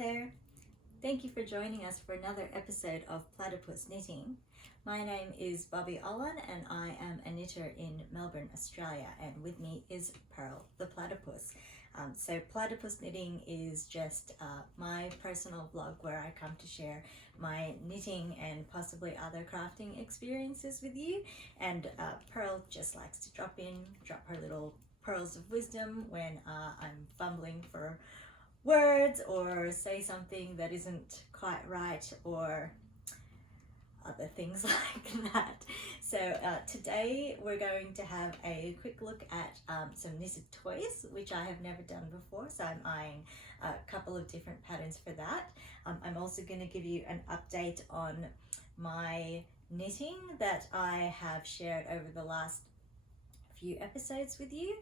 there. Thank you for joining us for another episode of Platypus Knitting. My name is Bobby Olin and I am a knitter in Melbourne, Australia, and with me is Pearl the Platypus. So Platypus Knitting is just my personal vlog where I come to share my knitting and possibly other crafting experiences with you, and Pearl just likes to drop her little pearls of wisdom when I'm fumbling for words or say something that isn't quite right or other things like that. So today we're going to have a quick look at some knitted toys, which I have never done before, so I'm eyeing a couple of different patterns for that. I'm also going to give you an update on my knitting that I have shared over the last few episodes with you.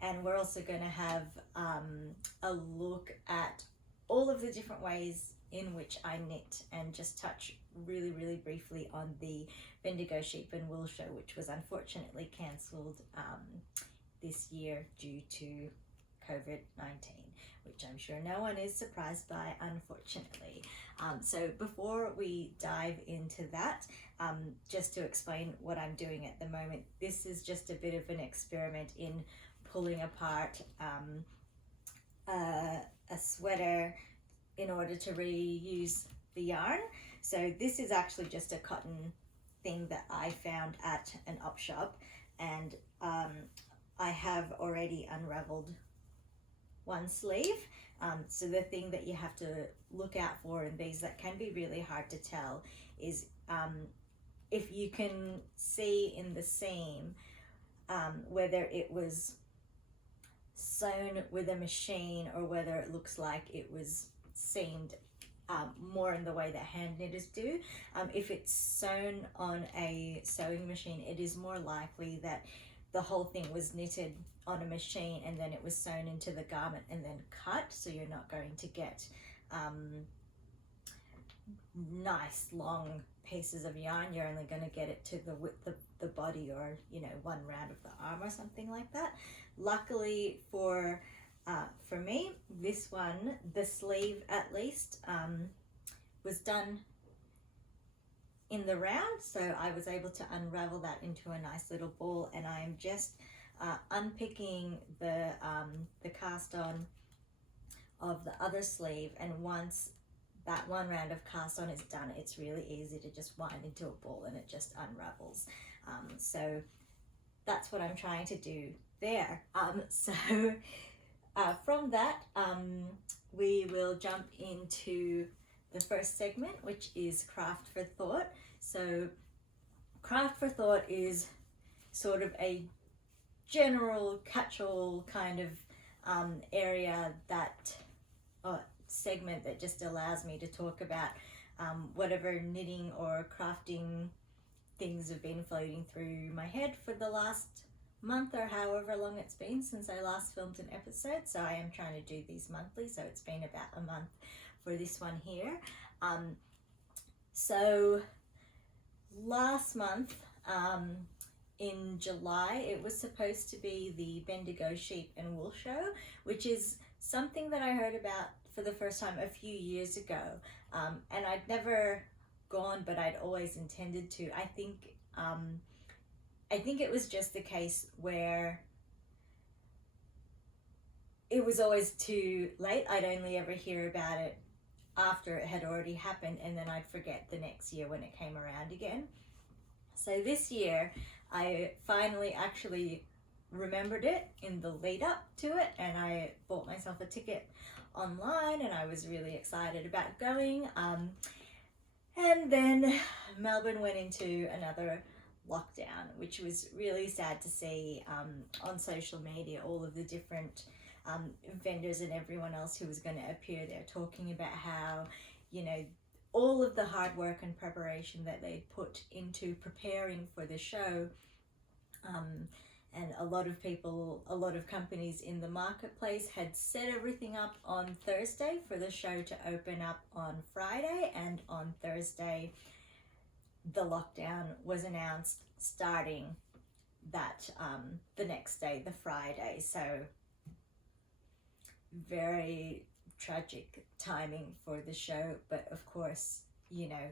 And we're also going to have a look at all of the different ways in which I knit and just touch really briefly on the Bendigo sheep and wool show, which was unfortunately cancelled this year due to COVID-19, which I'm sure no one is surprised by, unfortunately. So before we dive into that, just to explain what I'm doing at the moment, this is just a bit of an experiment in pulling apart a sweater in order to reuse the yarn. So this is actually just a cotton thing that I found at an op shop, and I have already unraveled one sleeve. So the thing that you have to look out for in these that can be really hard to tell is if you can see in the seam whether it was sewn with a machine or whether it looks like it was seamed more in the way that hand knitters do. If it's sewn on a sewing machine, it is more likely that the whole thing was knitted on a machine and then it was sewn into the garment and then cut, so you're not going to get nice long pieces of yarn. You're only going to get it to the width of the body, or one round of the arm or something like that. Luckily for me, this one, the sleeve at least, was done in the round, so I was able to unravel that into a nice little ball, and I'm just unpicking the cast on of the other sleeve, and once that one round of cast on is done, it's really easy to just wind into a ball and it just unravels. So that's what I'm trying to do there. From that, we will jump into the first segment, which is Craft for Thought. So Craft for Thought is sort of a general catch-all kind of area that segment that just allows me to talk about whatever knitting or crafting things have been floating through my head for the last month or however long it's been since I last filmed an episode. So I am trying to do these monthly, so it's been about a month for this one here. So last month in July, it was supposed to be the Bendigo sheep and wool show, which is something that I heard about for the first time a few years ago, and I'd never gone, but I'd always intended to. I think it was just the case where it was always too late. I'd only ever hear about it after it had already happened, and then I'd forget the next year when it came around again. So this year I finally actually remembered it in the lead up to it, and I bought myself a ticket online and I was really excited about going, and then Melbourne went into another lockdown, which was really sad to see on social media, all of the different vendors and everyone else who was going to appear there talking about how all of the hard work and preparation that they'd put into preparing for the show, and a lot of companies in the marketplace had set everything up on Thursday for the show to open up on Friday, and on Thursday the lockdown was announced starting that the next day, the Friday. So very tragic timing for the show, but of course, you know,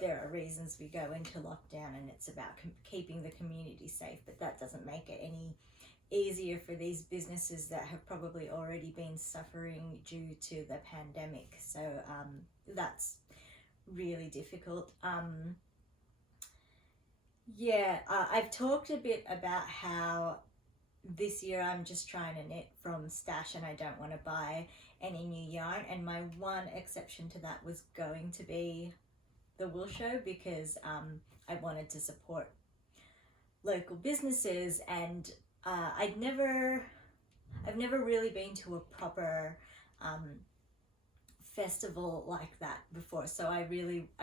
there are reasons we go into lockdown, and it's about keeping the community safe, but that doesn't make it any easier for these businesses that have probably already been suffering due to the pandemic. So that's really difficult. I've talked a bit about how this year I'm just trying to knit from stash and I don't want to buy any new yarn, and my one exception to that was going to be the wool show, because I wanted to support local businesses, and I've never really been to a proper festival like that before, so I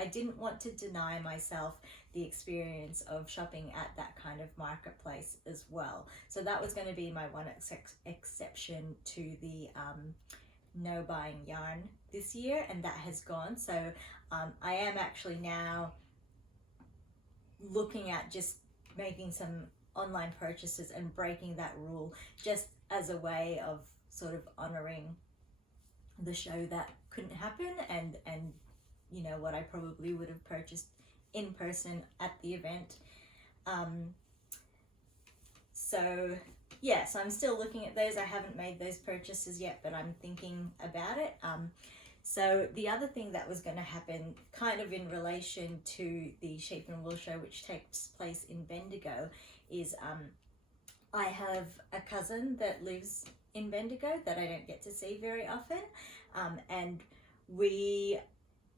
didn't want to deny myself the experience of shopping at that kind of marketplace as well. So that was going to be my one exception to the no buying yarn this year, and that has gone. So I am actually now looking at just making some online purchases and breaking that rule, just as a way of sort of honoring the show that couldn't happen, and you know, what I probably would have purchased in person at the event. So I'm still looking at those. I haven't made those purchases yet, but I'm thinking about it. So the other thing that was going to happen, kind of in relation to the Sheep and Wool Show, which takes place in Bendigo, is I have a cousin that lives in Bendigo that I don't get to see very often, and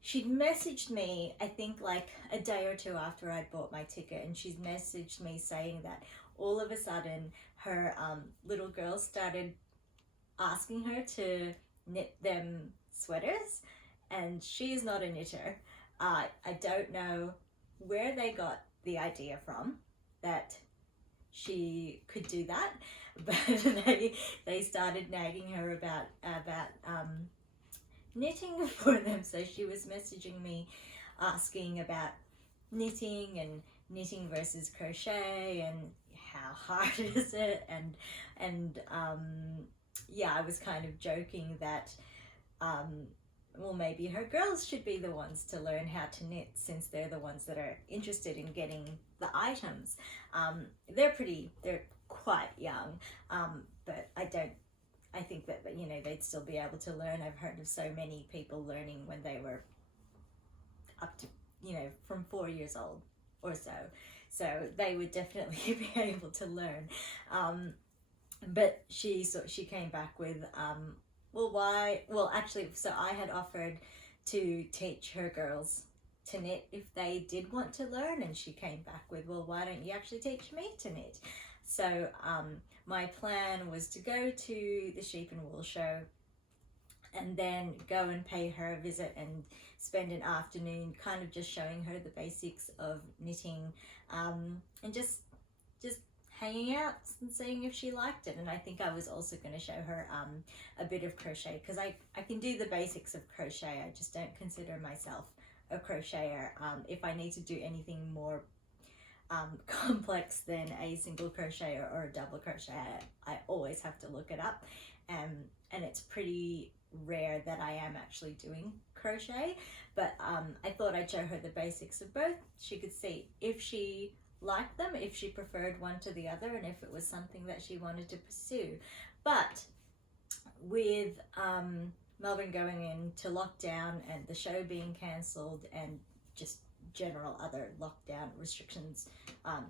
she'd messaged me, I think like a day or two after I'd bought my ticket, and she's messaged me saying that all of a sudden her little girl started asking her to knit them sweaters, and she is not a knitter. I don't know where they got the idea from that she could do that, but they started nagging her about knitting for them. So she was messaging me asking about knitting and knitting versus crochet and how hard is it, and I was kind of joking that well, maybe her girls should be the ones to learn how to knit, since they're the ones that are interested in getting the items. They're quite young, but I think that, you know, they'd still be able to learn. I've heard of so many people learning when they were up to, you know, from 4 years old or so. So they would definitely be able to learn. But she came back with, so I had offered to teach her girls to knit if they did want to learn, and she came back with, well, why don't you actually teach me to knit? So my plan was to go to the Sheep and Wool Show and then go and pay her a visit and spend an afternoon kind of just showing her the basics of knitting, and just hanging out and seeing if she liked it. And I think I was also going to show her a bit of crochet, because I can do the basics of crochet. I just don't consider myself a crocheter. If I need to do anything more complex than a single crochet or a double crochet, I always have to look it up, and it's pretty rare that I am actually doing crochet. But I thought I'd show her the basics of both. She could see if she liked them, if she preferred one to the other, and if it was something that she wanted to pursue. But with Melbourne going into lockdown and the show being cancelled and just general other lockdown restrictions,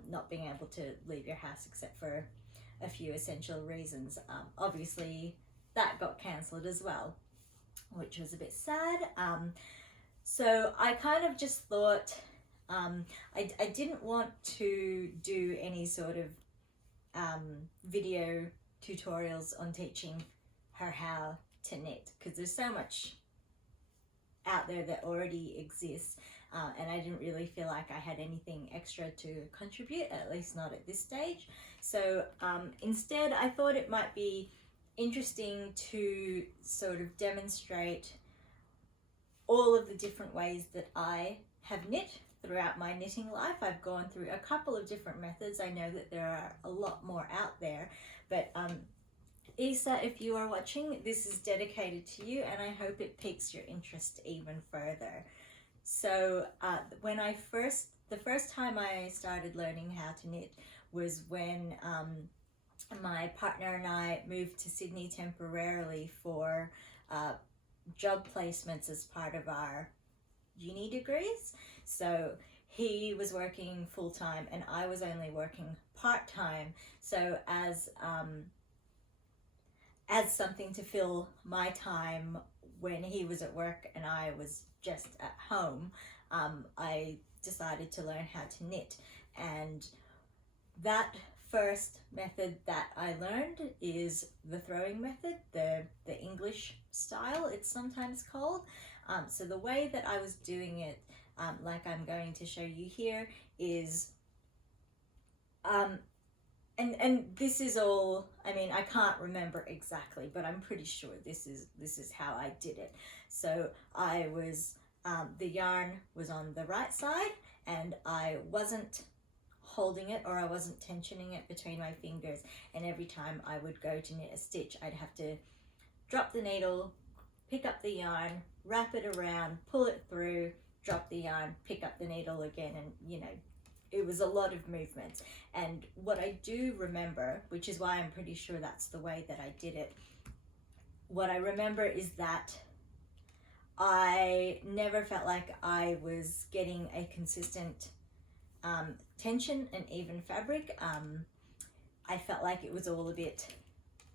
not being able to leave your house except for a few essential reasons, obviously that got cancelled as well, which was a bit sad. So I kind of just thought, I didn't want to do any sort of video tutorials on teaching her how to knit, because there's so much out there that already exists, and I didn't really feel like I had anything extra to contribute, at least not at this stage. So instead I thought it might be interesting to sort of demonstrate all of the different ways that I have knit throughout my knitting life. I've gone through a couple of different methods. I know that there are a lot more out there, but Isa, if you are watching, this is dedicated to you, and I hope it piques your interest even further. So the first time I started learning how to knit was when my partner and I moved to Sydney temporarily for job placements as part of our uni degrees. So he was working full-time and I was only working part-time. So as something to fill my time when he was at work and I was just at home, I decided to learn how to knit. And that first method that I learned is the throwing method, the English style it's sometimes called. So the way that I was doing it, like I'm going to show you here, is and this is all, I mean, I can't remember exactly, but I'm pretty sure this is how I did it. So I was the yarn was on the right side and I wasn't holding it, or I wasn't tensioning it between my fingers, and every time I would go to knit a stitch I'd have to drop the needle, pick up the yarn, wrap it around, pull it through, drop the yarn, pick up the needle again, and you know, it was a lot of movements. And what I do remember, which is why I'm pretty sure that's the way that I did it, what I remember is that I never felt like I was getting a consistent tension and even fabric. I felt like it was all a bit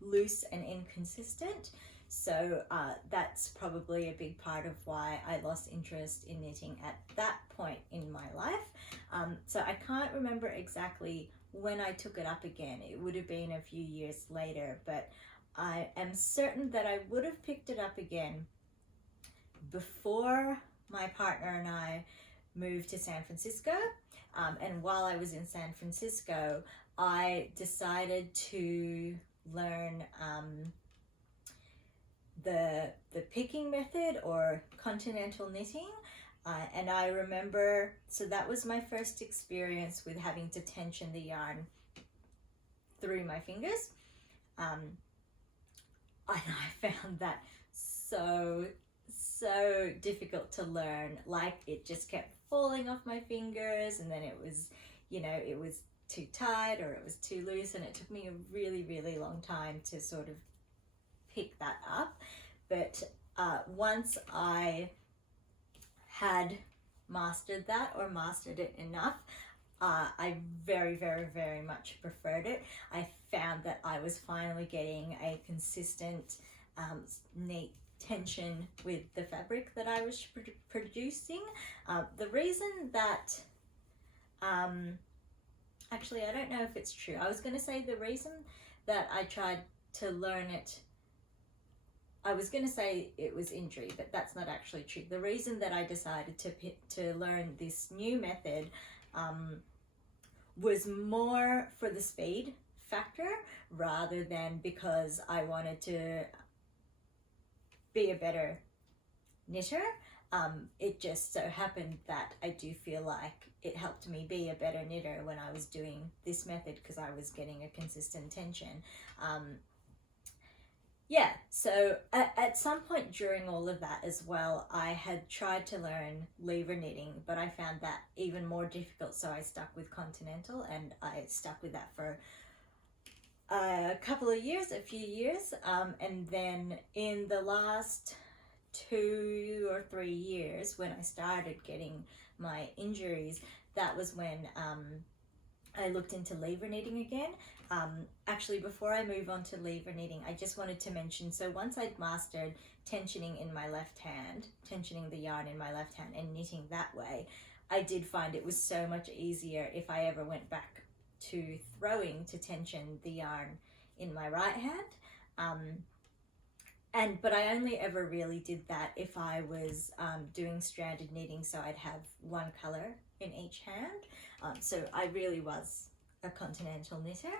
loose and inconsistent. So that's probably a big part of why I lost interest in knitting at that point in my life. So I can't remember exactly when I took it up again. It would have been a few years later, but I am certain that I would have picked it up again before my partner and I moved to San Francisco. And while I was in San Francisco, I decided to learn the picking method, or continental knitting. And I remember, so that was my first experience with having to tension the yarn through my fingers. And I found that so difficult to learn. Like, it just kept falling off my fingers, and then it was, you know, it was too tight or it was too loose, and it took me a really long time to sort of pick that up. But once I had mastered that, or mastered it enough, I very much preferred it. I found that I was finally getting a consistent, neat tension with the fabric that I was producing. The reason that, actually I don't know if it's true. I was going to say the reason that I tried to learn it, I was going to say it was injury, but that's not actually true. The reason that I decided to learn this new method was more for the speed factor, rather than because I wanted to be a better knitter. It just so happened that I do feel like it helped me be a better knitter when I was doing this method, because I was getting a consistent tension. Yeah, so at some point during all of that as well, I had tried to learn lever knitting, but I found that even more difficult, so I stuck with continental, and I stuck with that for a few years, and then in the last 2 or 3 years, when I started getting my injuries, that was when I looked into lever knitting again. Actually, before I move on to lever knitting, I just wanted to mention, so once I'd mastered tensioning in my left hand, tensioning the yarn in my left hand and knitting that way, I did find it was so much easier if I ever went back to throwing to tension the yarn in my right hand. But I only ever really did that if I was doing stranded knitting, so I'd have one color in each hand. So I really was a continental knitter.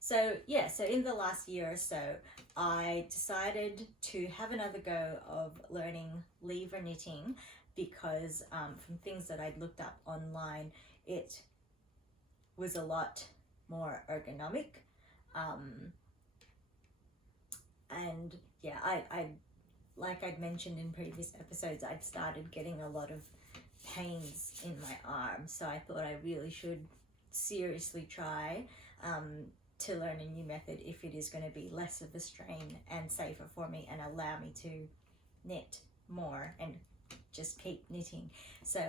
So in the last year or so, I decided to have another go of learning lever knitting, because from things that I'd looked up online, it was a lot more ergonomic. and yeah, I like I'd mentioned in previous episodes, I'd started getting a lot of pains in my arm, so I thought I really should seriously try to learn a new method if it is going to be less of a strain and safer for me and allow me to knit more and just keep knitting. So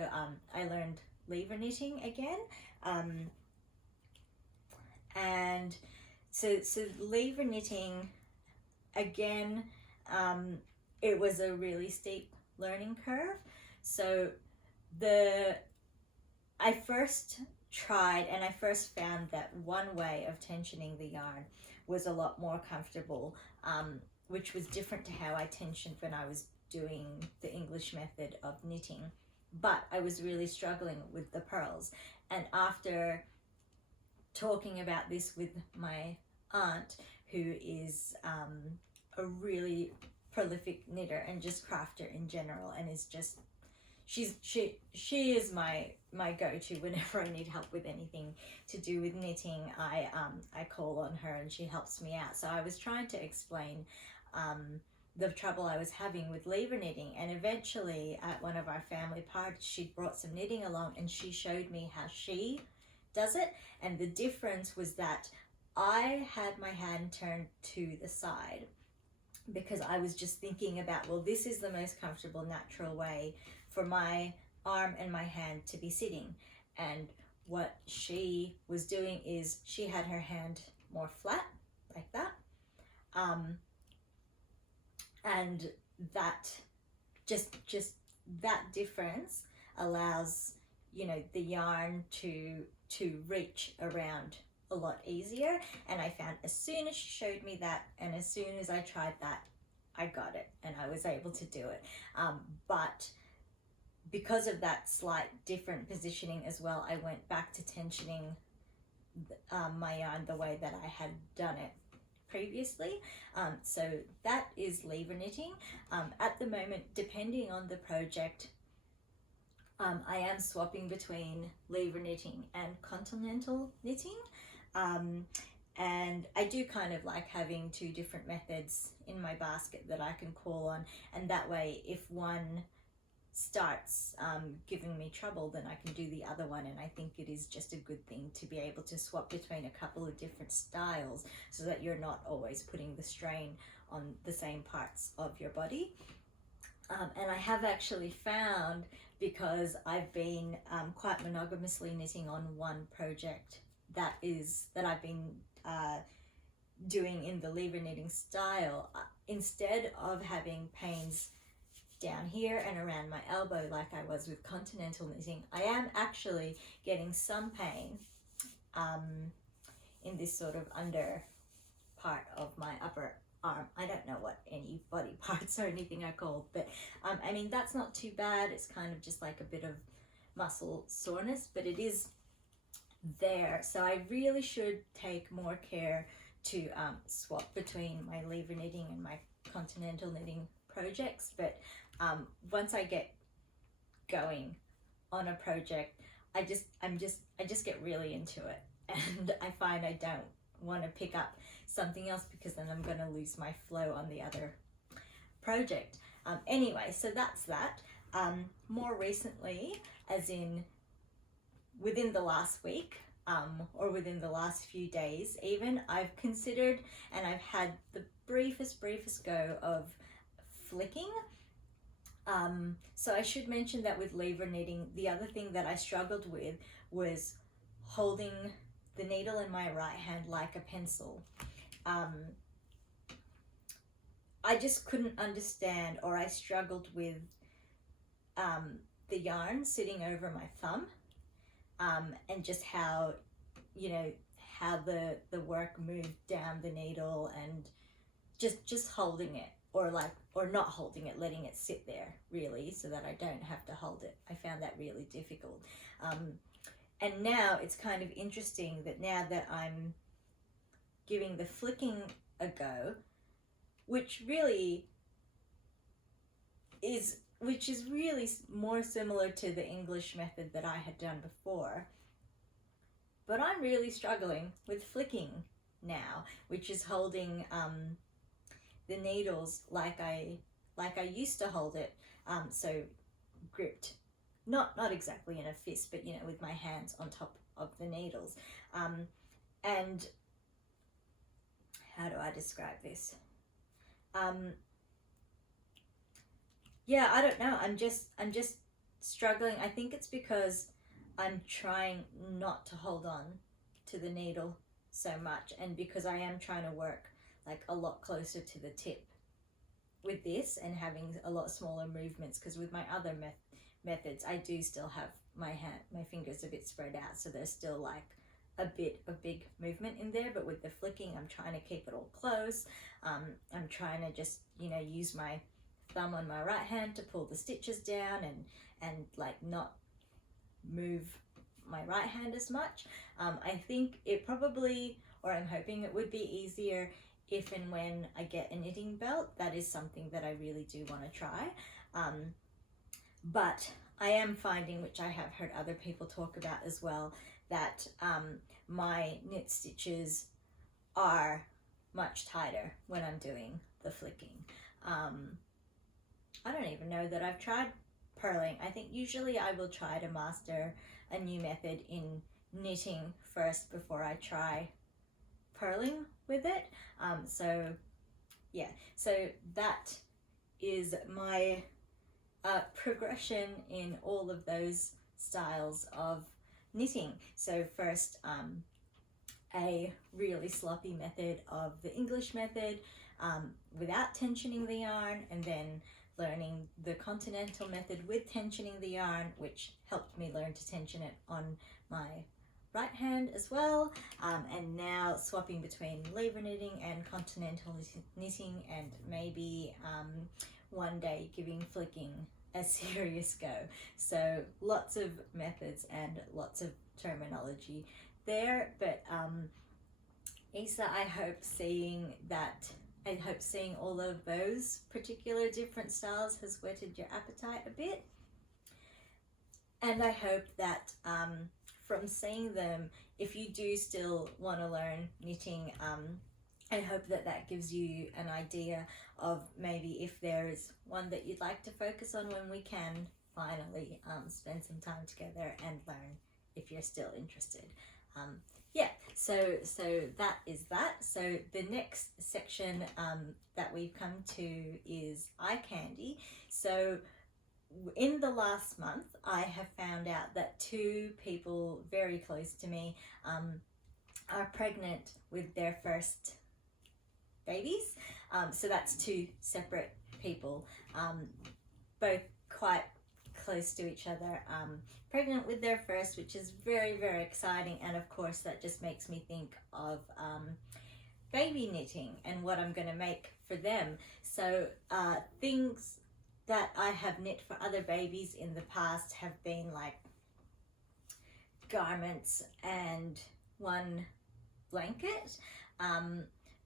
I learned lever knitting again, and so lever knitting again, it was a really steep learning curve. So I first tried, and I first found that one way of tensioning the yarn was a lot more comfortable, which was different to how I tensioned when I was doing the English method of knitting. But I was really struggling with the purls, and after talking about this with my aunt, who is a really prolific knitter and just crafter in general, and is just she is my go-to whenever I need help with anything to do with knitting. I call on her and she helps me out. So I was trying to explain the trouble I was having with lever knitting, and eventually at one of our family parties she brought some knitting along and she showed me how she does it. And the difference was that I had my hand turned to the side because I was just thinking about, well, this is the most comfortable, natural way for my arm and my hand to be sitting. And what she was doing is she had her hand more flat, like that. And that just that difference allows, you know, the yarn to reach around a lot easier. And I found as soon as she showed me that, and as soon as I tried that, I got it and I was able to do it. But because of that slight different positioning as well, I went back to tensioning my yarn the way that I had done it previously. So that is lever knitting. At the moment, depending on the project, I am swapping between lever knitting and continental knitting. And I do kind of like having two different methods in my basket that I can call on, and that way if one starts giving me trouble, then I can do the other one. And I think it is just a good thing to be able to swap between a couple of different styles so that you're not always putting the strain on the same parts of your body. And I have actually found, because I've been quite monogamously knitting on one project that I've been doing in the lever knitting style, instead of having pains down here and around my elbow like I was with continental knitting, I am actually getting some pain in this sort of under part of my upper arm. I don't know what any body parts or anything are called, but I mean, that's not too bad. It's kind of just like a bit of muscle soreness, but it is there. So I really should take more care to swap between my lever knitting and my continental knitting projects. But once I get going on a project, I just get really into it, and I find I don't want to pick up something else because then I'm going to lose my flow on the other project. Anyway, so that's that. More recently, as in within the last week, or within the last few days even, I've considered, and I've had the briefest go of flicking. So I should mention that with lever knitting, the other thing that I struggled with was holding the needle in my right hand like a pencil. I just couldn't understand, or I struggled with the yarn sitting over my thumb, and just how, you know, how the work moved down the needle, and just holding it, or not holding it, letting it sit there really so that I don't have to hold it. I found that really difficult. And now it's kind of interesting that now that I'm giving the flicking a go, which is really more similar to the English method that I had done before, but I'm really struggling with flicking now, which is holding the needles like I used to hold it, so gripped, not exactly in a fist, but you know, with my hands on top of the needles. And how do I describe this? Yeah, I don't know. I'm just struggling. I think it's because I'm trying not to hold on to the needle so much, and because I am trying to work like a lot closer to the tip with this and having a lot smaller movements, because with my other methods I do still have my fingers a bit spread out, so there's still like a bit of big movement in there. But with the flicking, I'm trying to keep it all close. I'm trying to just, you know, use my thumb on my right hand to pull the stitches down and like not move my right hand as much. I think it probably, or I'm hoping it would be easier if and when I get a knitting belt. That is something that I really do want to try. But I am finding, which I have heard other people talk about as well, that my knit stitches are much tighter when I'm doing the flicking. I don't even know that I've tried purling. I think usually I will try to master a new method in knitting first before I try purling with it. So yeah, so that is my progression in all of those styles of knitting. So first, a really sloppy method of the English method without tensioning the yarn, and then learning the continental method with tensioning the yarn, which helped me learn to tension it on my right hand as well, and now swapping between lever knitting and continental knitting, and maybe one day giving flicking a serious go. So lots of methods and lots of terminology there, but Isa, I hope seeing all of those particular different styles has whetted your appetite a bit. And I hope that from seeing them, if you do still want to learn knitting, I hope that that gives you an idea of maybe if there is one that you'd like to focus on when we can finally spend some time together and learn, if you're still interested. Yeah, so that is that. So the next section that we've come to is eye candy. So in the last month, I have found out that 2 people very close to me are pregnant with their first babies. So that's 2 separate people, both quite close to each other, pregnant with their first, which is very, very exciting. And of course that just makes me think of baby knitting and what I'm going to make for them. So things that I have knit for other babies in the past have been like garments and one blanket.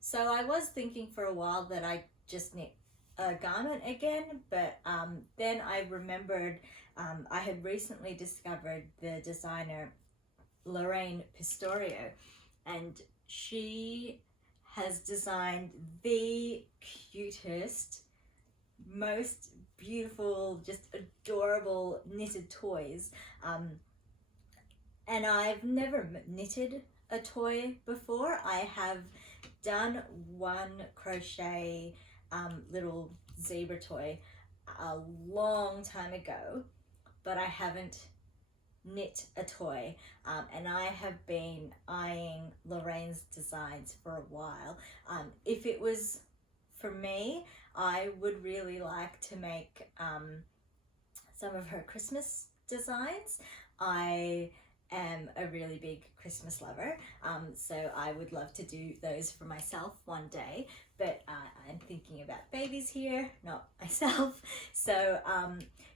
So I was thinking for a while that I just knit a garment again, but then I remembered I had recently discovered the designer Lorraine Pistorio, and she has designed the cutest, most beautiful, just adorable knitted toys. And I've never knitted a toy before. I have done one crochet little zebra toy a long time ago, but I haven't knit a toy, and I have been eyeing Lorraine's designs for a while. If it was for me, I would really like to make some of her Christmas designs. I am a really big Christmas lover, so I would love to do those for myself one day, but I'm thinking about babies here, not myself. So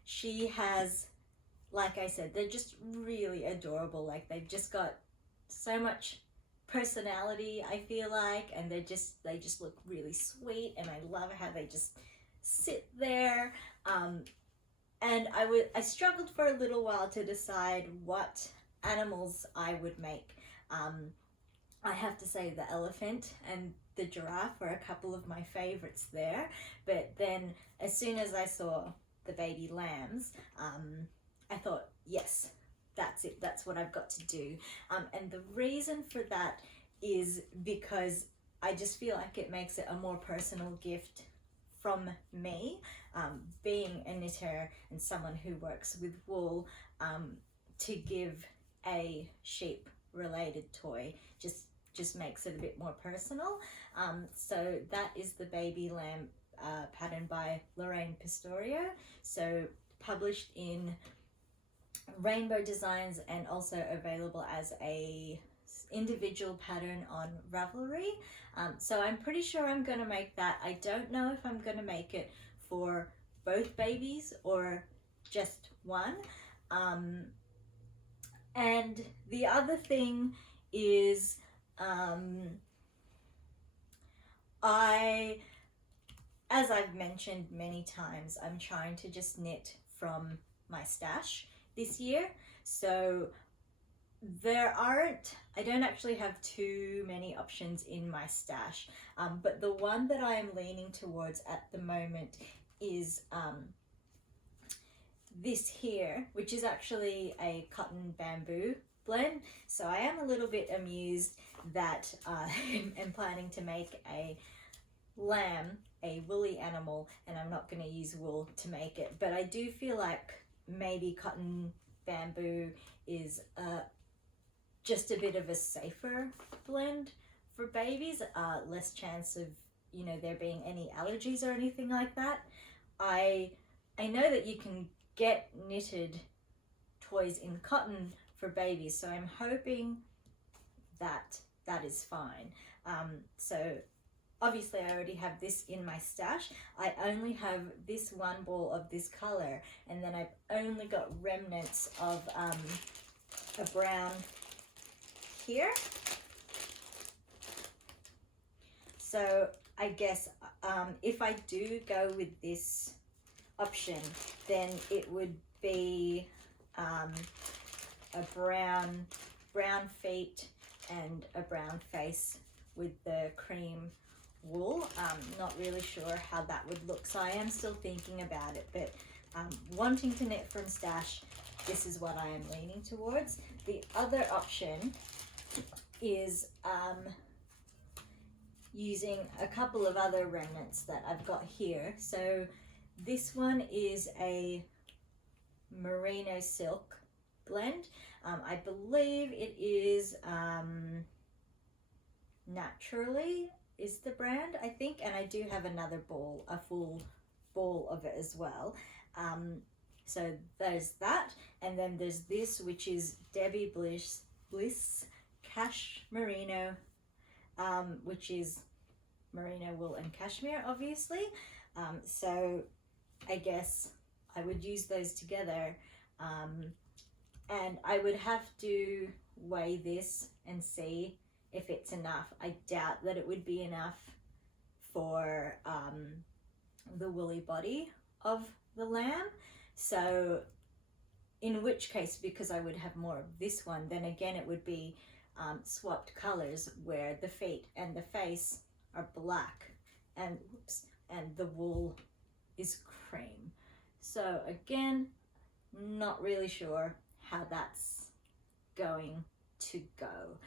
she has, like I said, they're just really adorable. Like, they've just got so much personality, I feel like, and they just look really sweet, and I love how they just sit there. And I struggled for a little while to decide what animals I would make. I have to say the elephant and the giraffe are a couple of my favorites there. But then as soon as I saw the baby lambs, I thought, yes, that's it. That's what I've got to do. And the reason for that is because I just feel like it makes it a more personal gift from me, being a knitter and someone who works with wool, to give a sheep related toy just makes it a bit more personal. So that is the baby lamb pattern by Lorraine Pistorio, so published in Rainbow Designs and also available as a individual pattern on Ravelry. So I'm pretty sure I'm going to make that. I don't know if I'm going to make it for both babies or just one. And the other thing is, as I've mentioned many times, I'm trying to just knit from my stash this year. So I don't actually have too many options in my stash, but the one that I am leaning towards at the moment is this here, which is actually a cotton bamboo blend. So I am a little bit amused that I'm planning to make a lamb, a woolly animal, and I'm not going to use wool to make it, but I do feel like maybe cotton bamboo is just a bit of a safer blend for babies, less chance of, you know, there being any allergies or anything like that. I know that you can get knitted toys in cotton for babies, so I'm hoping that that is fine. So obviously I already have this in my stash. I only have this one ball of this color, and then I've only got remnants of a brown here. So I guess if I do go with this option, then it would be a brown feet and a brown face with the cream wool. Not really sure how that would look, so I am still thinking about it, but wanting to knit from stash, this is what I am leaning towards. The other option is using a couple of other remnants that I've got here. So this one is a merino silk blend. I believe it is Naturally is the brand, I think, and I do have another ball, a full ball of it as well. So there's that, and then there's this, which is Debbie Bliss Cash Merino, which is merino wool and cashmere, obviously. So I guess I would use those together, and I would have to weigh this and see if it's enough. I doubt that it would be enough for the woolly body of the lamb. So in which case, because I would have more of this one, then again it would be swapped colors, where the feet and the face are black and the wool is cream. So again, not really sure how that's going to go.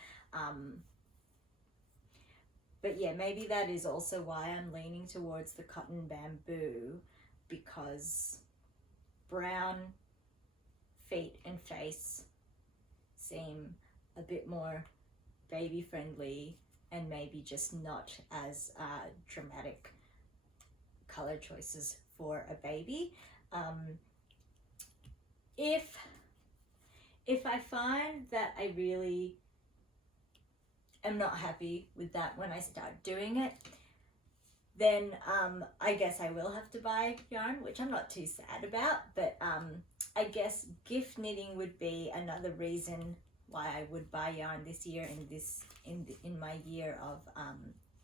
But yeah, maybe that is also why I'm leaning towards the cotton bamboo, because brown feet and face seem a bit more baby friendly and maybe just not as dramatic color choices for a baby. If I find that I really am not happy with that when I start doing it, then I guess I will have to buy yarn, which I'm not too sad about, but I guess gift knitting would be another reason why I would buy yarn this year, in my year of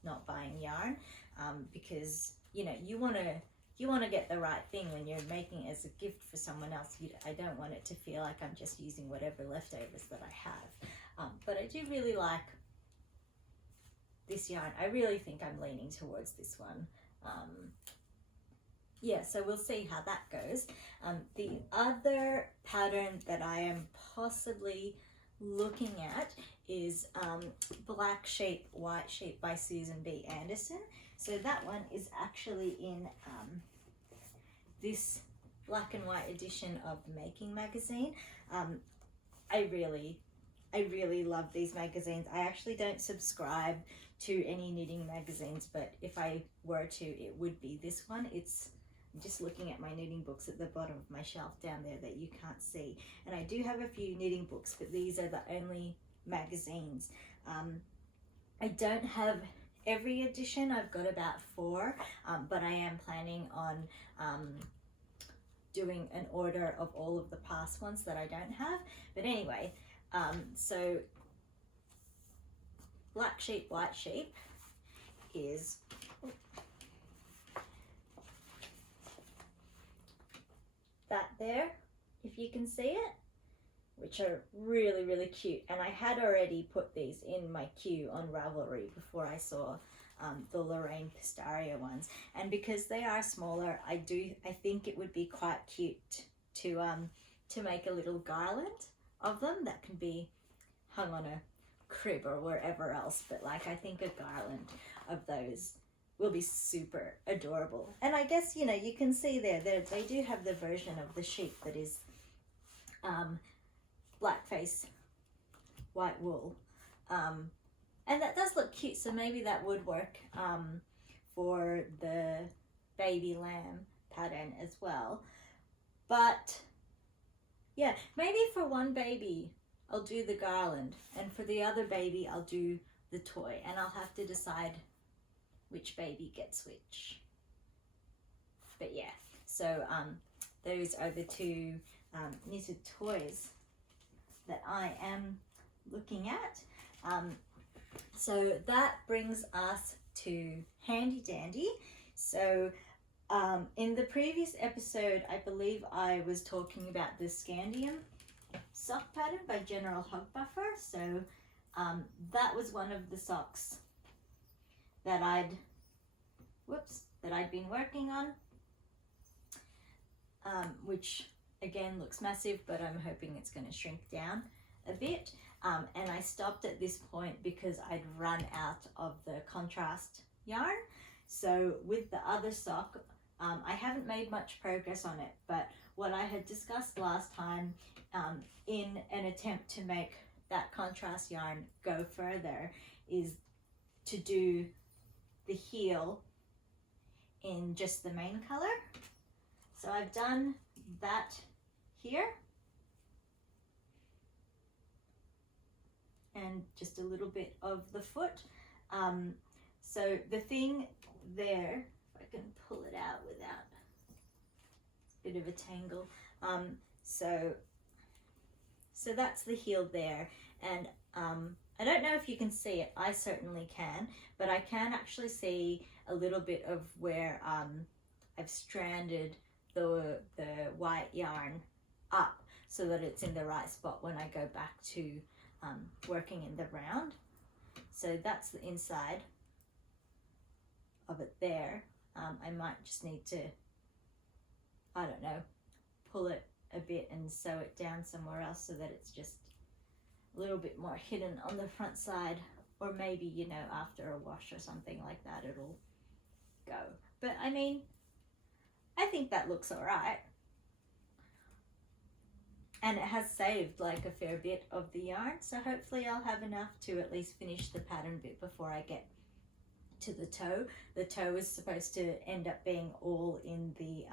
not buying yarn, because you know, you want to get the right thing when you're making it as a gift for someone else. I don't want it to feel like I'm just using whatever leftovers that I have, but I do really like this yarn. I really think I'm leaning towards this one. Yeah, so we'll see how that goes. The other pattern that I am possibly looking at is Black Sheep, White Sheep by Susan B. Anderson. So that one is actually in this black and white edition of the Making magazine. I really love these magazines. I actually don't subscribe to any knitting magazines, but if I were to, it would be this one. I'm just looking at my knitting books at the bottom of my shelf down there that you can't see. And I do have a few knitting books, but these are the only magazines. I don't have every edition. I've got about 4, but I am planning on doing an order of all of the past ones that I don't have. But anyway, so Black Sheep, White Sheep is that there, if you can see it, which are really, really cute. And I had already put these in my queue on Ravelry before I saw the Lorraine Pistorio ones. And because they are smaller, I think it would be quite cute to make a little garland of them that can be hung on a crib or wherever else. But like, I think a garland of those will be super adorable. And I guess, you know, you can see there they do have the version of the sheep that is black face, white wool, and that does look cute. So maybe that would work for the baby lamb pattern as well. But yeah, maybe for one baby I'll do the garland, and for the other baby I'll do the toy, and I'll have to decide which baby gets which. But yeah, so those are the 2 knitted toys that I am looking at. So that brings us to Handy Dandy. So in the previous episode, I believe I was talking about the Skandium sock pattern by General Hog Buffer. So that was one of the socks that I'd been working on, which again looks massive, but I'm hoping it's going to shrink down a bit. And I stopped at this point because I'd run out of the contrast yarn. So with the other sock, I haven't made much progress on it, but what I had discussed last time, in an attempt to make that contrast yarn go further, is to do the heel in just the main color. So I've done that here, and just a little bit of the foot. So the thing there, if I can pull it out without, it's a bit of a tangle. So that's the heel there, and I don't know if you can see it. I certainly can, but I can actually see a little bit of where I've stranded the white yarn up so that it's in the right spot when I go back to working in the round. So that's the inside of it there. I might just need to, I don't know, pull it a bit and sew it down somewhere else so that it's just a little bit more hidden on the front side, or maybe, you know, after a wash or something like that it'll go. But I mean, I think that looks all right, and it has saved like a fair bit of the yarn, so hopefully I'll have enough to at least finish the pattern bit before I get to the toe. The toe is supposed to end up being all in the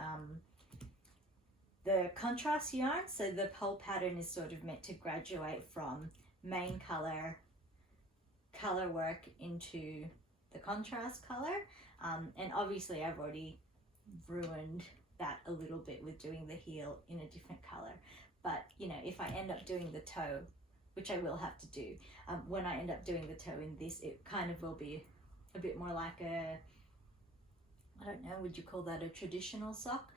contrast yarn, so the whole pattern is sort of meant to graduate from main color work into the contrast color, and obviously I've already ruined that a little bit with doing the heel in a different color. But you know, if I end up doing the toe, which I will have to do, when I end up doing the toe in this, it kind of will be a bit more like a, I don't know, would you call that a traditional sock,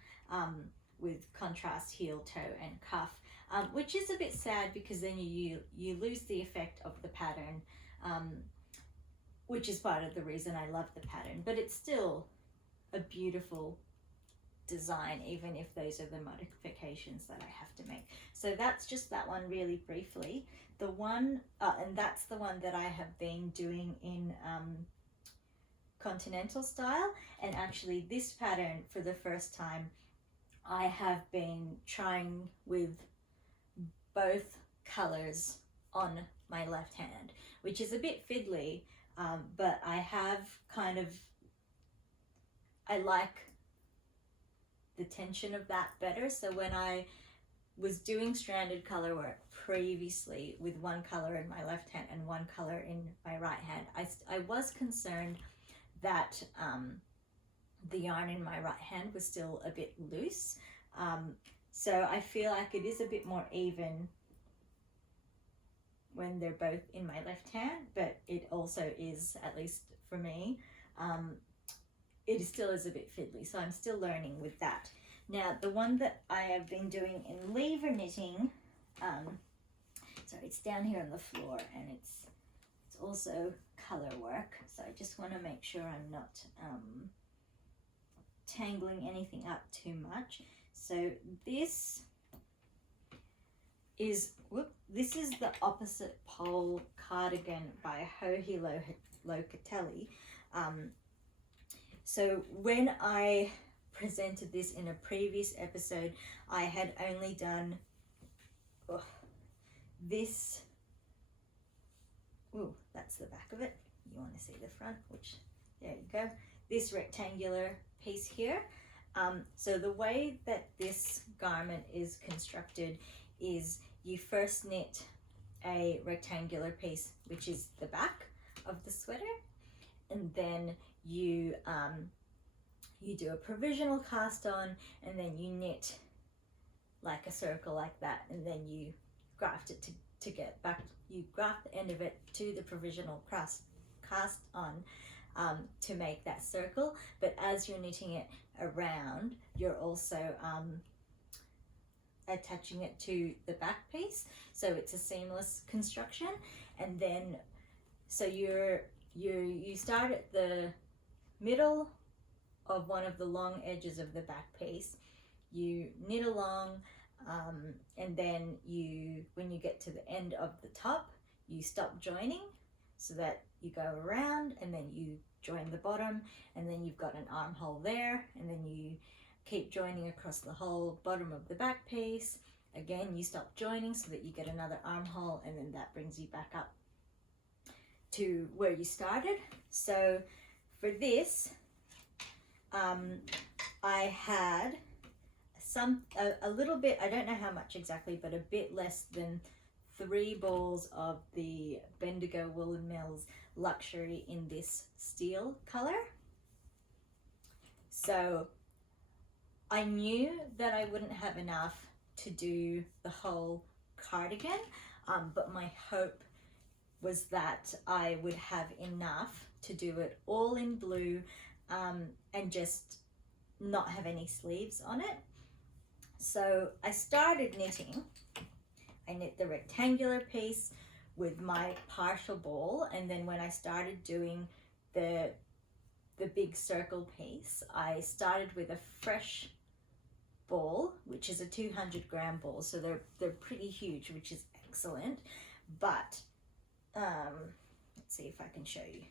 with contrast heel, toe and cuff, which is a bit sad because then you lose the effect of the pattern. which is part of the reason I love the pattern, but it's still a beautiful design, even if those are the modifications that I have to make. So that's just that one really briefly. The one, and that's the one that I have been doing in continental style, and actually this pattern for the first time I have been trying with both colors on my left hand, which is a bit fiddly, but I have kind of, I like the tension of that better. So when I was doing stranded color work previously with one color in my left hand and one color in my right hand, I was concerned that the yarn in my right hand was still a bit loose. So I feel like it is a bit more even when they're both in my left hand, but it also is, at least for me, it still is a bit fiddly, so I'm still learning with that. Now, the one that I have been doing in lever knitting, sorry, it's down here on the floor, and it's also color work, so I just want to make sure I'm not tangling anything up too much. So this is the Opposite Pole Cardigan by Joji Locatelli. So when I presented this in a previous episode, I had only done this. Ooh, that's the back of it. You want to see the front, which, there you go. This rectangular piece here. So the way that this garment is constructed is you first knit a rectangular piece, which is the back of the sweater, and then you do a provisional cast on, and then you knit like a circle like that, and then you graft it to get back. You graft the end of it to the provisional cast on to make that circle. But as you're knitting it around, you're also attaching it to the back piece, so it's a seamless construction. And then so you start at the middle of one of the long edges of the back piece, you knit along, and then when you get to the end of the top, you stop joining so that you go around, and then you join the bottom, and then you've got an armhole there, and then you keep joining across the whole bottom of the back piece. Again, you stop joining so that you get another armhole, and then that brings you back up to where you started. So for this, I had a little bit, I don't know how much exactly, but a bit less than 3 balls of the Bendigo Woolen Mills Luxury in this steel color. So I knew that I wouldn't have enough to do the whole cardigan, but my hope was that I would have enough to do it all in blue, and just not have any sleeves on it. So I started knitting. I knit the rectangular piece with my partial ball, and then when I started doing the big circle piece, I started with a fresh ball, which is a 200-gram ball, so they're pretty huge, which is excellent. But let's see if I can show you.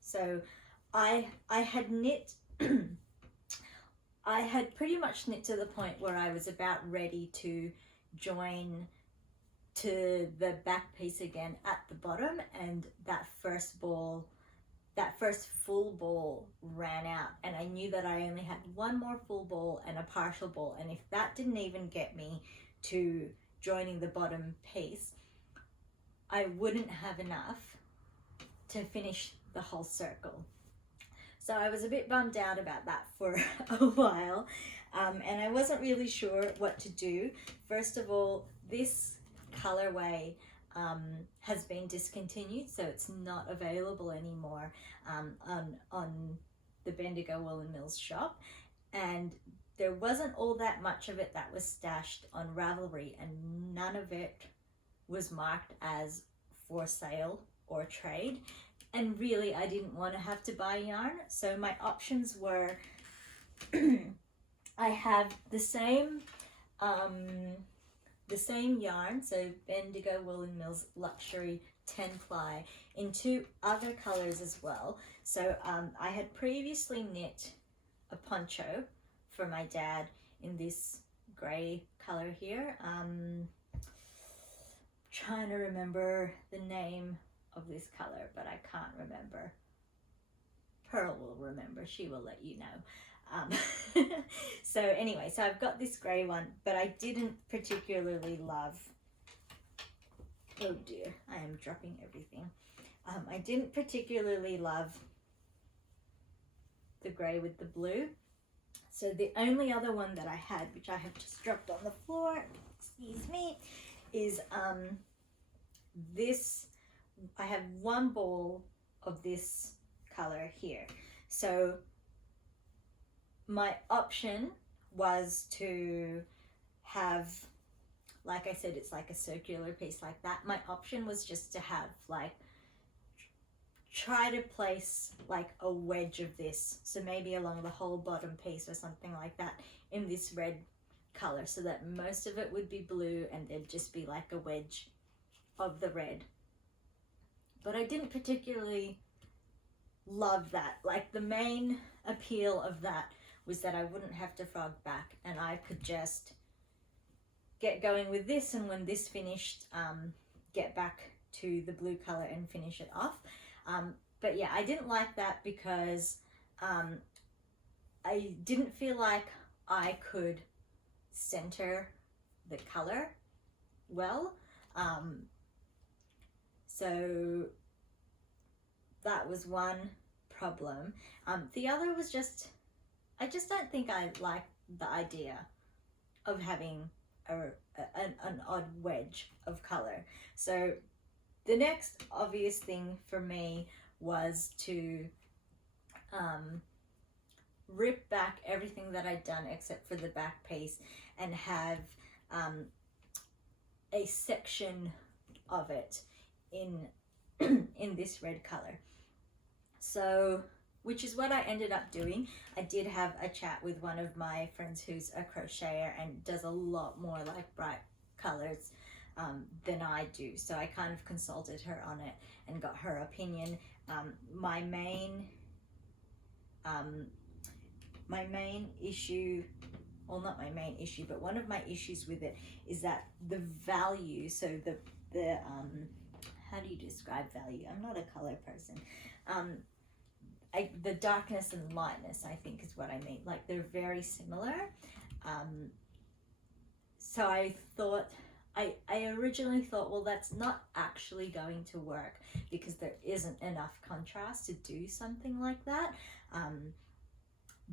So I had knit I had pretty much knit to the point where I was about ready to join to the back piece again at the bottom, and that first full ball ran out, and I knew that I only had one more full ball and a partial ball, and if that didn't even get me to joining the bottom piece, I wouldn't have enough to finish the whole circle. So I was a bit bummed out about that for a while, and I wasn't really sure what to do. First of all, this colorway has been discontinued, so it's not available anymore on the Bendigo Woolen Mills shop, and there wasn't all that much of it that was stashed on Ravelry, and none of it was marked as for sale or trade. and really I didn't want to have to buy yarn, so my options were I have the same yarn, so Bendigo Woolen Mills Luxury 10 ply in 2 other colors as well. So I had previously knit a poncho for my dad in this grey color here. Trying to remember the name of this color, but I can't remember. Pearl will remember, she will let you know. So anyway, so I've got this grey one, but I didn't particularly love, oh dear, I am dropping everything. I didn't particularly love the grey with the blue. So the only other one that I had, which I have just dropped on the floor, excuse me, is this. I have one ball of this color here. So my option was to have, like I said, it's like a circular piece like that. My option was just to have like, try to place like a wedge of this, so maybe along the whole bottom piece or something like that, in this red color, so that most of it would be blue and there'd just be like a wedge of the red. But I didn't particularly love that. Like, the main appeal of that was that I wouldn't have to frog back and I could just get going with this, and when this finished, get back to the blue color and finish it off. But yeah, I didn't like that because I didn't feel like I could center the color well. So that was one problem. The other was just, I just don't think I like the idea of having an odd wedge of color. So the next obvious thing for me was to rip back everything that I'd done except for the back piece and have a section of it in in this red color. So, which is what I ended up doing. I did have a chat with one of my friends who's a crocheter and does a lot more like bright colors than I do. So I kind of consulted her on it and got her opinion. My main issue, well, not my main issue, but one of my issues with it is that the value, so the how do you describe value? I'm not a color person. The darkness and lightness, I think, is what I mean. Like, they're very similar. So I thought, I originally thought, well, that's not actually going to work because there isn't enough contrast to do something like that.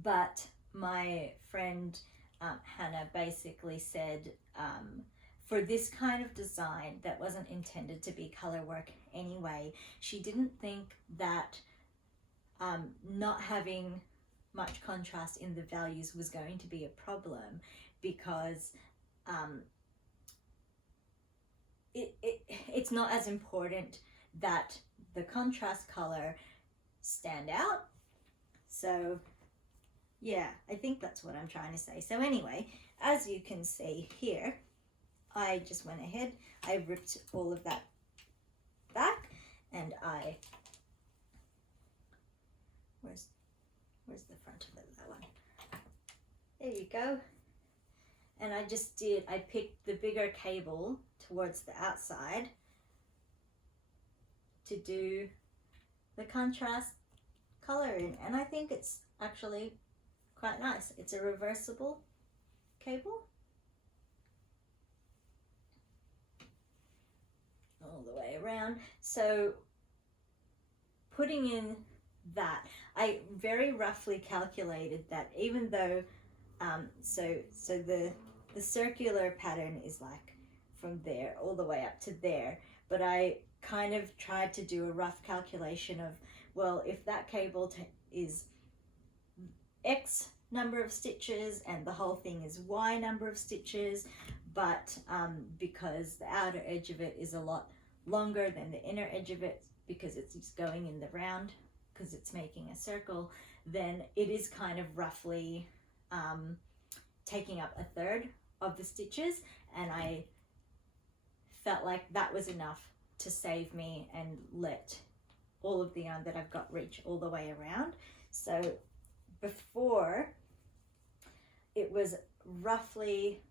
But my friend Hannah basically said, for this kind of design that wasn't intended to be color work anyway, she didn't think that not having much contrast in the values was going to be a problem, because it's not as important that the contrast color stand out. So yeah, I think that's what I'm trying to say. So anyway, as you can see here, I just went ahead, I ripped all of that back, and I, where's the front of it, that one? There you go. And I just did, I picked the bigger cable towards the outside to do the contrast coloring, and I think it's actually quite nice. It's a reversible cable all the way around. So putting in that, I very roughly calculated that even though so the circular pattern is like from there all the way up to there, but I kind of tried to do a rough calculation of, well, if that cable is X number of stitches and the whole thing is Y number of stitches, but because the outer edge of it is a lot longer than the inner edge of it, because it's just going in the round, because it's making a circle, then it is kind of roughly taking up a third of the stitches, and I felt like that was enough to save me and let all of the yarn that I've got reach all the way around. So before, it was roughly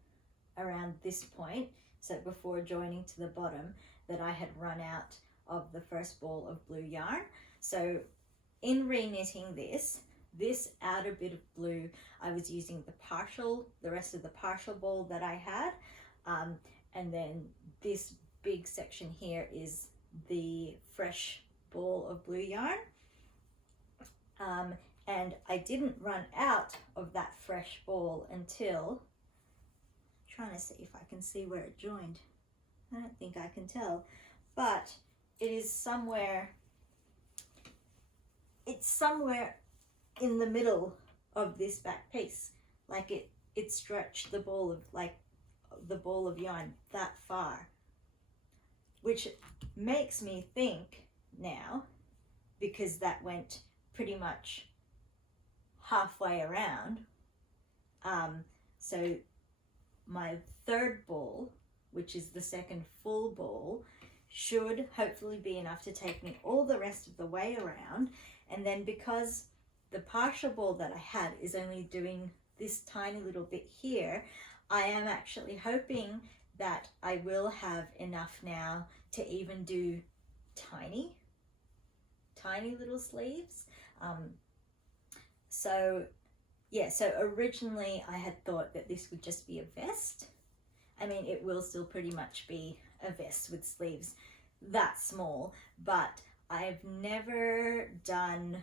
around this point, so before joining to the bottom, that I had run out of the first ball of blue yarn. So in re-knitting this outer bit of blue, I was using the rest of the partial ball that I had, and then this big section here is the fresh ball of blue yarn. And I didn't run out of that fresh ball until, trying to see if I can see where it joined. I don't think I can tell, but it is somewhere, it's somewhere in the middle of this back piece. Like it stretched the ball of yarn that far, which makes me think now, because that went pretty much halfway around, so my third ball, which is the second full ball, should hopefully be enough to take me all the rest of the way around. And then because the partial ball that I had is only doing this tiny little bit here, I am actually hoping that I will have enough now to even do tiny little sleeves. So yeah, so originally I had thought that this would just be a vest. I mean, it will still pretty much be a vest with sleeves that small, but I've never done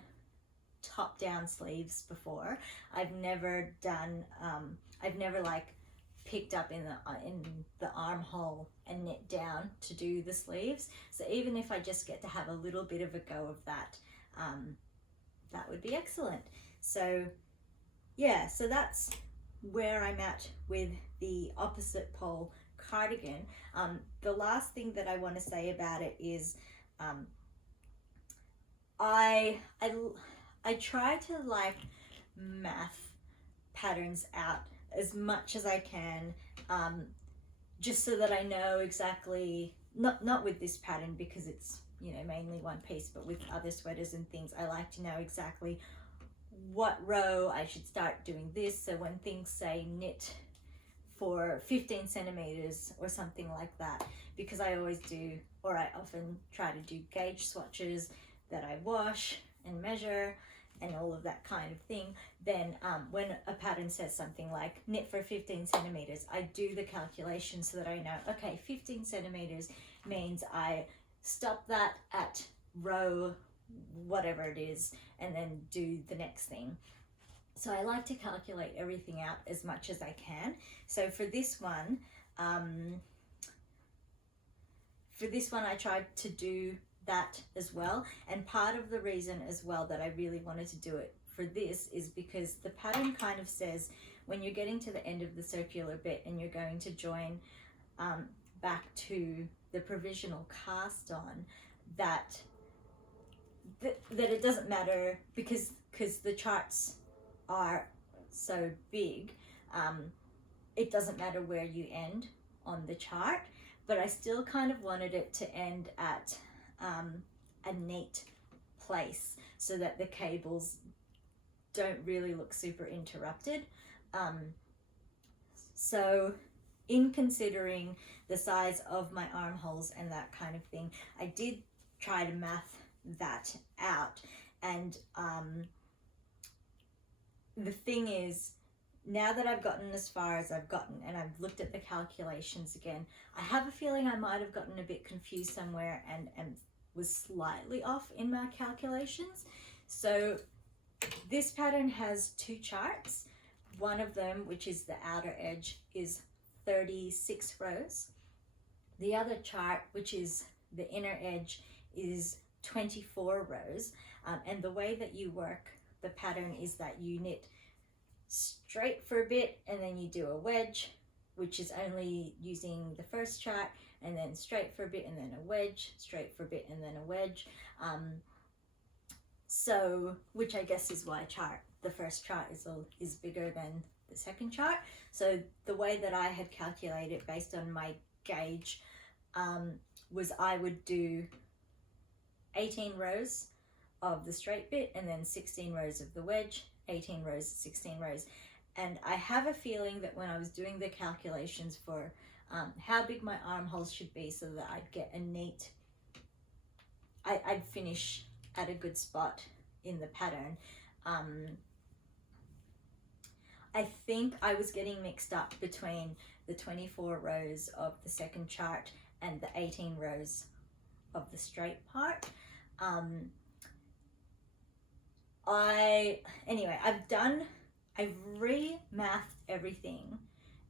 top down sleeves before. I've never done, I've never like picked up in the armhole and knit down to do the sleeves. So even if I just get to have a little bit of a go of that, that would be excellent. So yeah, so that's where I'm at with the opposite pole cardigan. The last thing that I want to say about it is I try to like math patterns out as much as I can, just so that I know exactly, not with this pattern because it's, you know, mainly one piece, but with other sweaters and things, I like to know exactly what row I should start doing this. So when things say knit for 15 centimeters or something like that, because I always do, or I often try to do gauge swatches that I wash and measure and all of that kind of thing, then when a pattern says something like knit for 15 centimeters, I do the calculation so that I know, okay, 15 centimeters means I stop that at row whatever it is and then do the next thing. So I like to calculate everything out as much as I can. So for this one I tried to do that as well, and part of the reason as well that I really wanted to do it for this is because the pattern kind of says when you're getting to the end of the circular bit and you're going to join back to the provisional cast on, that it doesn't matter because the charts are so big, it doesn't matter where you end on the chart, but I still kind of wanted it to end at a neat place so that the cables don't really look super interrupted. So in considering the size of my armholes and that kind of thing, I did try to math that out, and the thing is, now that I've gotten as far as I've gotten and I've looked at the calculations again, I have a feeling I might have gotten a bit confused somewhere and was slightly off in my calculations. So this pattern has two charts. One of them, which is the outer edge, is 36 rows. The other chart, which is the inner edge, is 24 rows. And the way that you work the pattern is that you knit straight for a bit and then you do a wedge, which is only using the first chart, and then straight for a bit and then a wedge, straight for a bit and then a wedge. So, which I guess is why the first chart is bigger than the second chart. So the way that I had calculated based on my gauge was I would do 18 rows of the straight bit and then 16 rows of the wedge, 18 rows, 16 rows. And I have a feeling that when I was doing the calculations for how big my armholes should be so that I'd get a neat, I'd finish at a good spot in the pattern. I think I was getting mixed up between the 24 rows of the second chart and the 18 rows of the straight part. Anyway, I've re-mathed everything,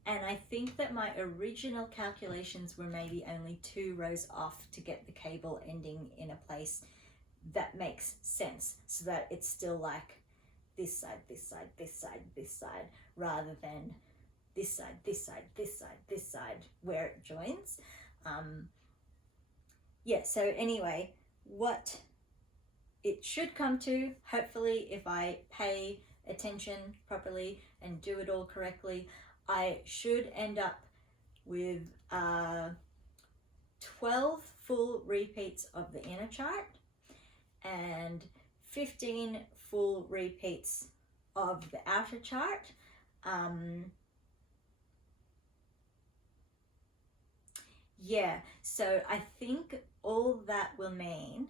and I think that my original calculations were maybe only 2 rows off to get the cable ending in a place that makes sense, so that it's still like this side, this side, this side, this side, rather than this side, this side, this side, this side, where it joins. Yeah, so anyway, what it should come to, hopefully, if I pay attention properly and do it all correctly, I should end up with 12 full repeats of the inner chart and 15 full repeats of the outer chart. Yeah, so I think all that will mean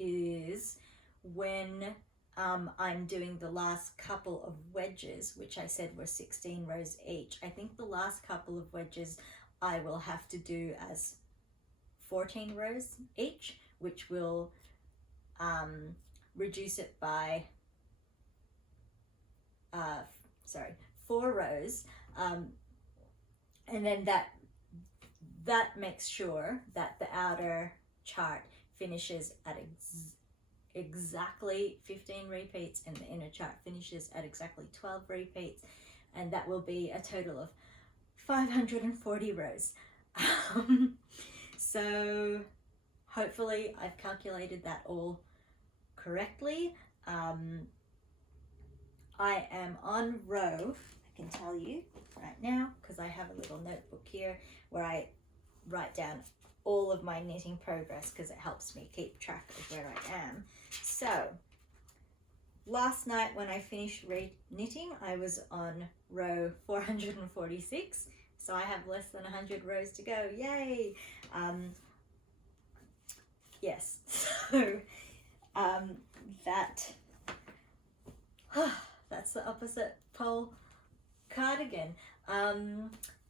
is when I'm doing the last couple of wedges, which I said were 16 rows each, I think the last couple of wedges I will have to do as 14 rows each, which will reduce it by 4 rows, and then that makes sure that the outer chart finishes at exactly 15 repeats and the inner chart finishes at exactly 12 repeats, and that will be a total of 540 rows. So hopefully I've calculated that all correctly. I am on row, I can tell you right now, because I have a little notebook here where I write down all of my knitting progress because it helps me keep track of where I am. So last night when I finished knitting, I was on row 446, so I have less than 100 rows to go. Yay! Yes, so that's the opposite pole cardigan,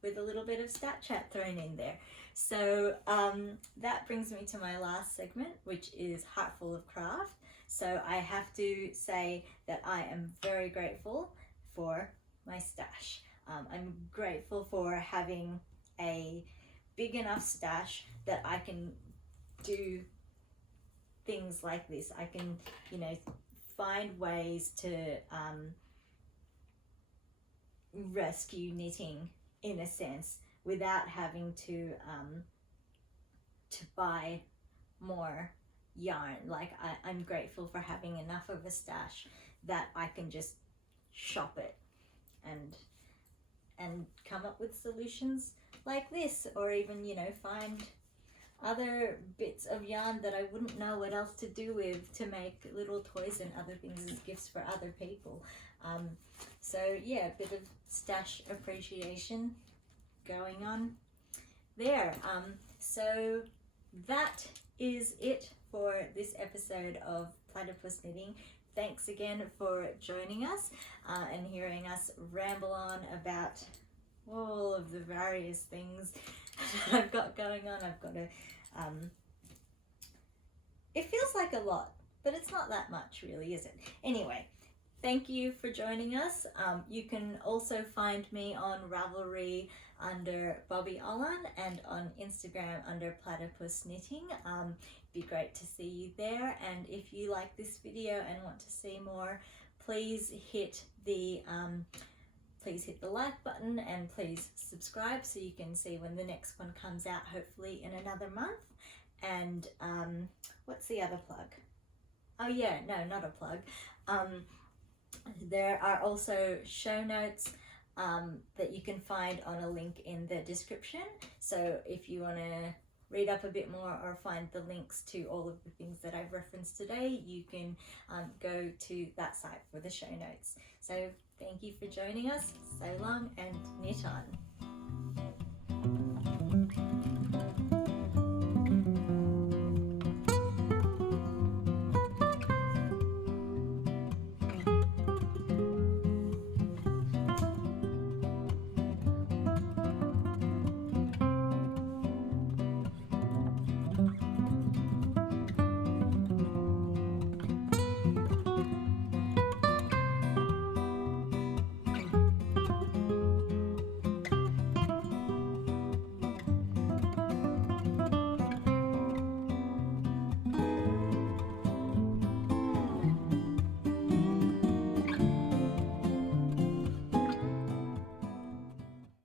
with a little bit of stat chat thrown in there. So that brings me to my last segment, which is Heartful of Craft. So I have to say that I am very grateful for my stash. I'm grateful for having a big enough stash that I can do things like this. I can, find ways to rescue knitting in a sense without having to buy more yarn. Like I'm grateful for having enough of a stash that I can just shop it and come up with solutions like this, or even find other bits of yarn that I wouldn't know what else to do with to make little toys and other things as gifts for other people. So yeah, a bit of stash appreciation going on there. So that is it for this episode of Platypus Knitting. Thanks again for joining us and hearing us ramble on about all of the various things that I've got going on. I've got to, it feels like a lot, but it's not that much really, is it? Anyway, thank you for joining us. You can also find me on Ravelry under Bobby Ollan and on Instagram under Platypus Knitting. Be great to see you there, and if you like this video and want to see more, please hit the please hit the like button and please subscribe so you can see when the next one comes out, hopefully in another month. And what's the other plug? Oh yeah, no, not a plug. There are also show notes that you can find on a link in the description. So if you want to read up a bit more or find the links to all of the things that I've referenced today, you can go to that site for the show notes. So thank you for joining us. So long and knit on.